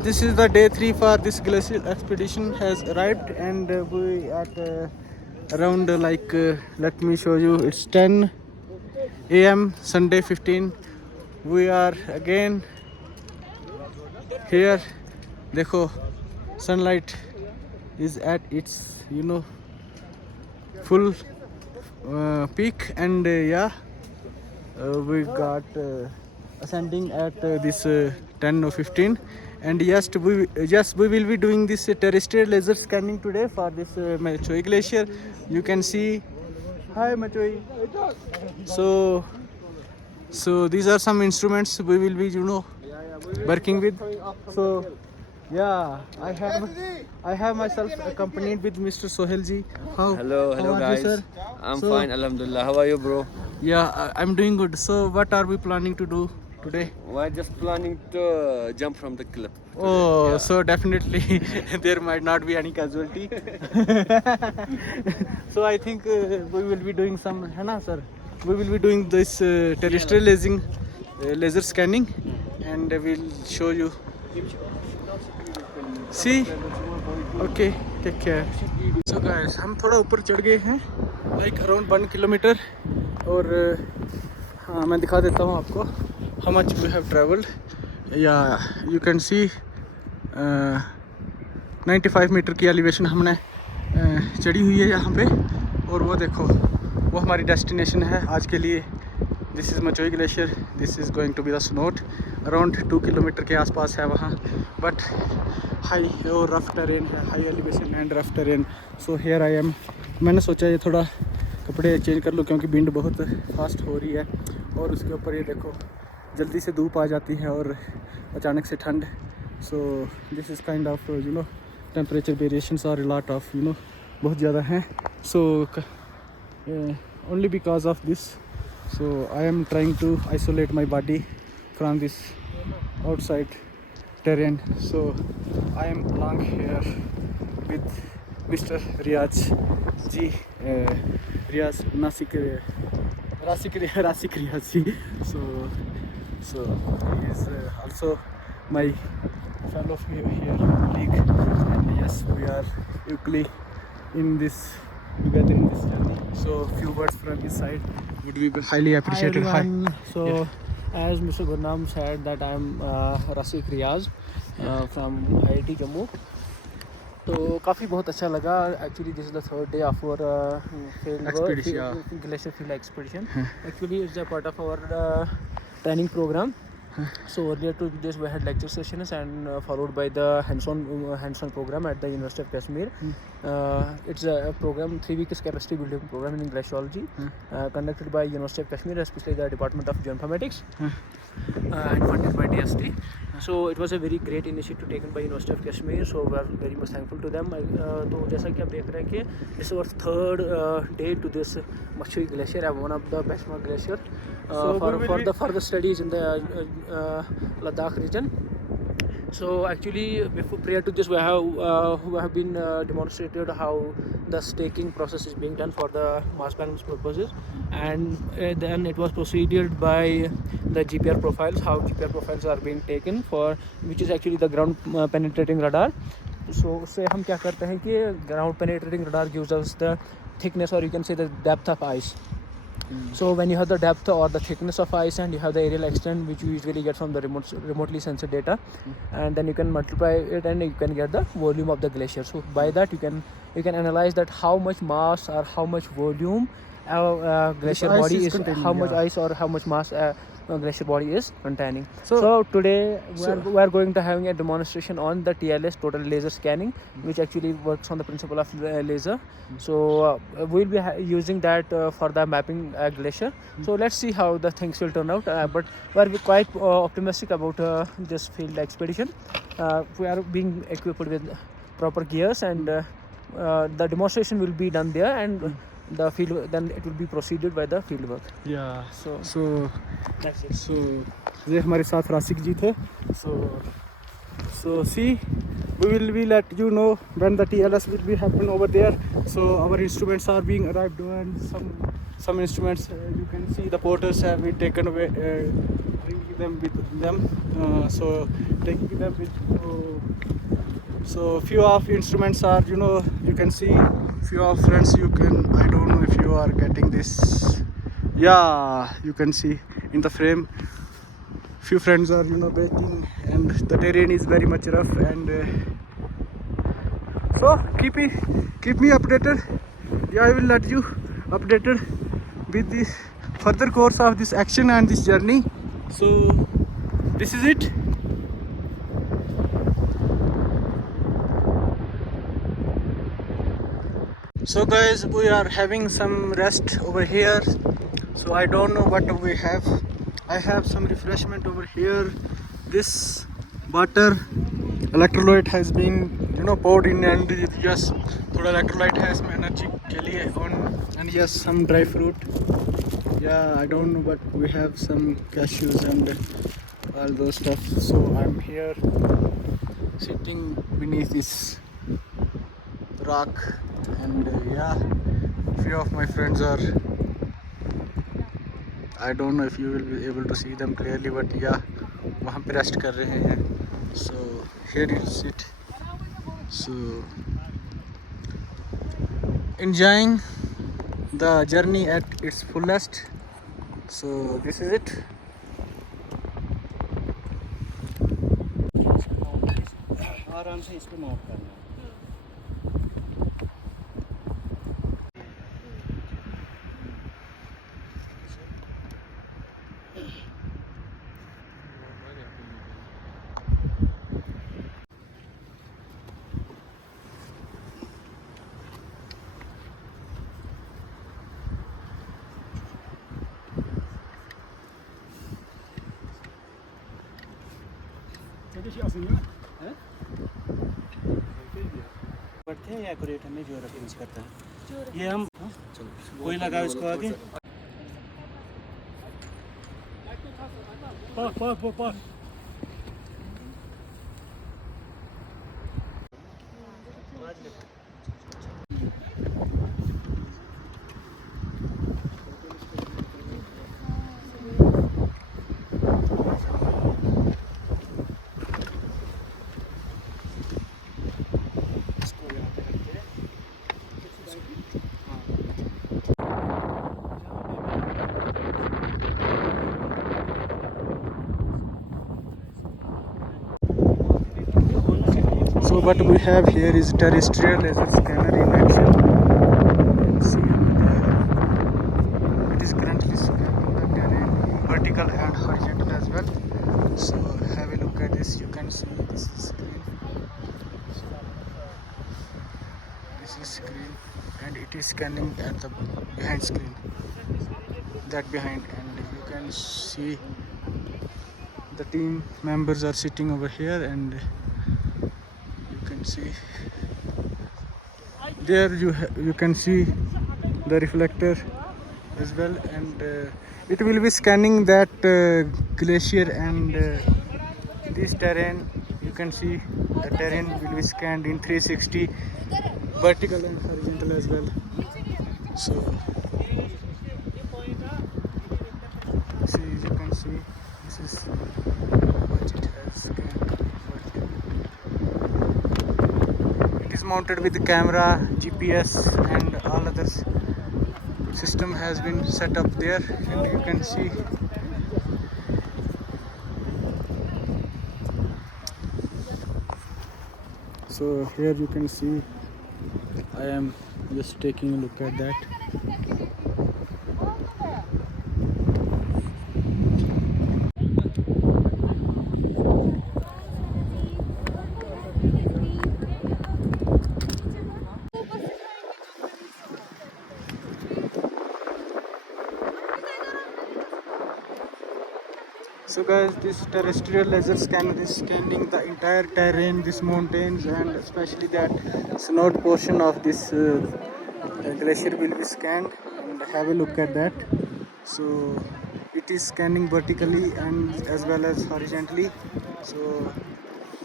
This is the day 3 for this glacial expedition has arrived, and we at around let me show you, it's 10 a.m. Sunday 15. We are again here. Dekho, sunlight is at its full peak, and we got ascending at this 10 or 15. And yes, we will be doing this terrestrial laser scanning today for this Machoi Glacier. You can see, hi Machoi. So these are some instruments we will be working with. So yeah, I have myself accompanied with Mr. Sohel ji. Hello how are guys. you, sir? I'm fine, Alhamdulillah. How are you, bro? Yeah, I'm doing good. So what are we planning to do today? We're just planning to jump from the cliff. Oh, yeah. So definitely there might not be any casualty. So I think we will be doing some, है ना sir? We will be doing this terrestrial laser scanning, and we'll show you. See? Okay, take care. So guys, हम थोड़ा ऊपर चढ़ गए हैं, like around 1 kilometer, और हाँ मैं दिखा देता हूँ आपको how much we have traveled. Yeah, you can see 95 metre की एलिवेशन हमने चढ़ी हुई है यहाँ पे, और वो देखो वो हमारी डेस्टिनेशन है आज के लिए. This is Machoi glacier. This is going to be the snout. Around 2 kilometre के आसपास है वहाँ, बट हाई और रफ टेरेन है, high elevation and rough terrain. So here I am. मैंने सोचा ये थोड़ा कपड़े चेंज कर लूँ क्योंकि विंड बहुत फास्ट हो रही है, और उसके ऊपर ये देखो जल्दी से धूप आ जाती है और अचानक से ठंड. So this is kind of temperature variations are lot of बहुत ज़्यादा हैं. So only because of this, so I am trying to isolate my body from this outside terrain. So I am along here with Mr. Riaz ji, Riaz Rasik Riaz ji. So he is also my fellow here colleague, and yes, we are equally in this together in this journey. So few words from his side would be highly appreciated. Hi everyone. So as Mr. Gurnam said that I am Rasik Riaz from IIT Jammu. तो काफ़ी बहुत अच्छा लगा. Actually this is the third day of our glacier field expedition. Actually it's a part of our training program. So earlier to this we had lecture sessions, and followed by the hands-on program at the University of Kashmir. It's a program, 3 weeks chemistry building program in glaciology, conducted by University of Kashmir, especially the Department of Geoinformatics, and funded by DST. So it was a very great initiative taken by University of Kashmir, so we are very much thankful to them. तो जैसा कि आप देख रहे हैं कि this is our third day to this Machoi Glacier, one of the benchmark glacier for the further studies in the Ladakh region. So actually prior to this we have been demonstrated how the staking process is being done for the mass balance purposes, and then it was proceeded by the GPR profiles, how GPR profiles are being taken for, which is actually the ground penetrating radar. So उससे हम क्या करते हैं कि ground penetrating radar gives us the thickness, or you can say the depth of ice. So when you have the depth or the thickness of ice, and you have the aerial extent, which you usually get from the remotely sensed data, and then you can multiply it and you can get the volume of the glacier. So by that you can analyze that how much mass or how much volume glacier body is, how much ice or how much mass glacier body is containing. So today we are going to having a demonstration on the TLS, total laser scanning, which actually works on the principle of laser. So we will be using that for the mapping glacier. So let's see how the things will turn out, but we are quite optimistic about this field expedition. We are being equipped with proper gears, and the demonstration will be done there, and the field, then it will be proceeded by the field work. Yeah. So that's it. So ये हमारे साथ रासिक जी थे. So see, we will let you know when the TLS will be happen over there. So our instruments are being arrived, and some instruments you can see the porters have been taken away them with them. So taking them with. So few of instruments are, you can see few of friends. I don't know if you are getting this. Yeah, you can see in the frame. Few friends are baking, and the terrain is very much rough. And so keep me updated. Yeah, I will let you updated with the further course of this action and this journey. So this is it. So guys, we are having some rest over here. So I don't know what we have. I have some refreshment over here. This water electrolyte has been poured in, and yes, thoda electrolyte has my energy ke liye on, and yes, some dry fruit. Yeah, I don't know, but we have some cashews and all those stuff. So I'm here sitting beneath this rock, and yeah, few of my friends are, I don't know if you will be able to see them clearly, but yeah, वहाँ पे rest कर रहे हैं. So here is it. So enjoying the journey at its fullest. So this is it. आराम से इसको mount करना है. बढ़ते हैं या एक्यूरेट हमें जो रेफरेंस करता है. ये हम कोई लगाओ इसको आगे. पाक. So what we have here is terrestrial laser scanner in action. See, it is currently scanning the terrain vertical and horizontal as well. So have a look at this. You can see this is screen. This is screen, and it is scanning at the behind screen. That behind, and you can see the team members are sitting over here, and see there you can see the reflector as well, and it will be scanning that glacier, and this terrain, you can see the terrain will be scanned in 360 vertical and horizontal as well. So see, you can see this is what it has scanned. Mounted with the camera, GPS, and all other system has been set up there, and you can see so here you can see I am just taking a look at that. So guys, this terrestrial laser scanner is scanning the entire terrain, these mountains, and especially that snowed portion of this glacier will be scanned, and have a look at that. So it is scanning vertically and as well as horizontally. So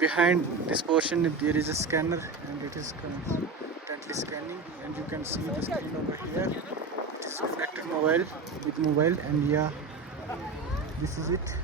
behind this portion there is a scanner, and it is constantly scanning, and you can see the screen over here. It is connected with mobile, and yeah, this is it.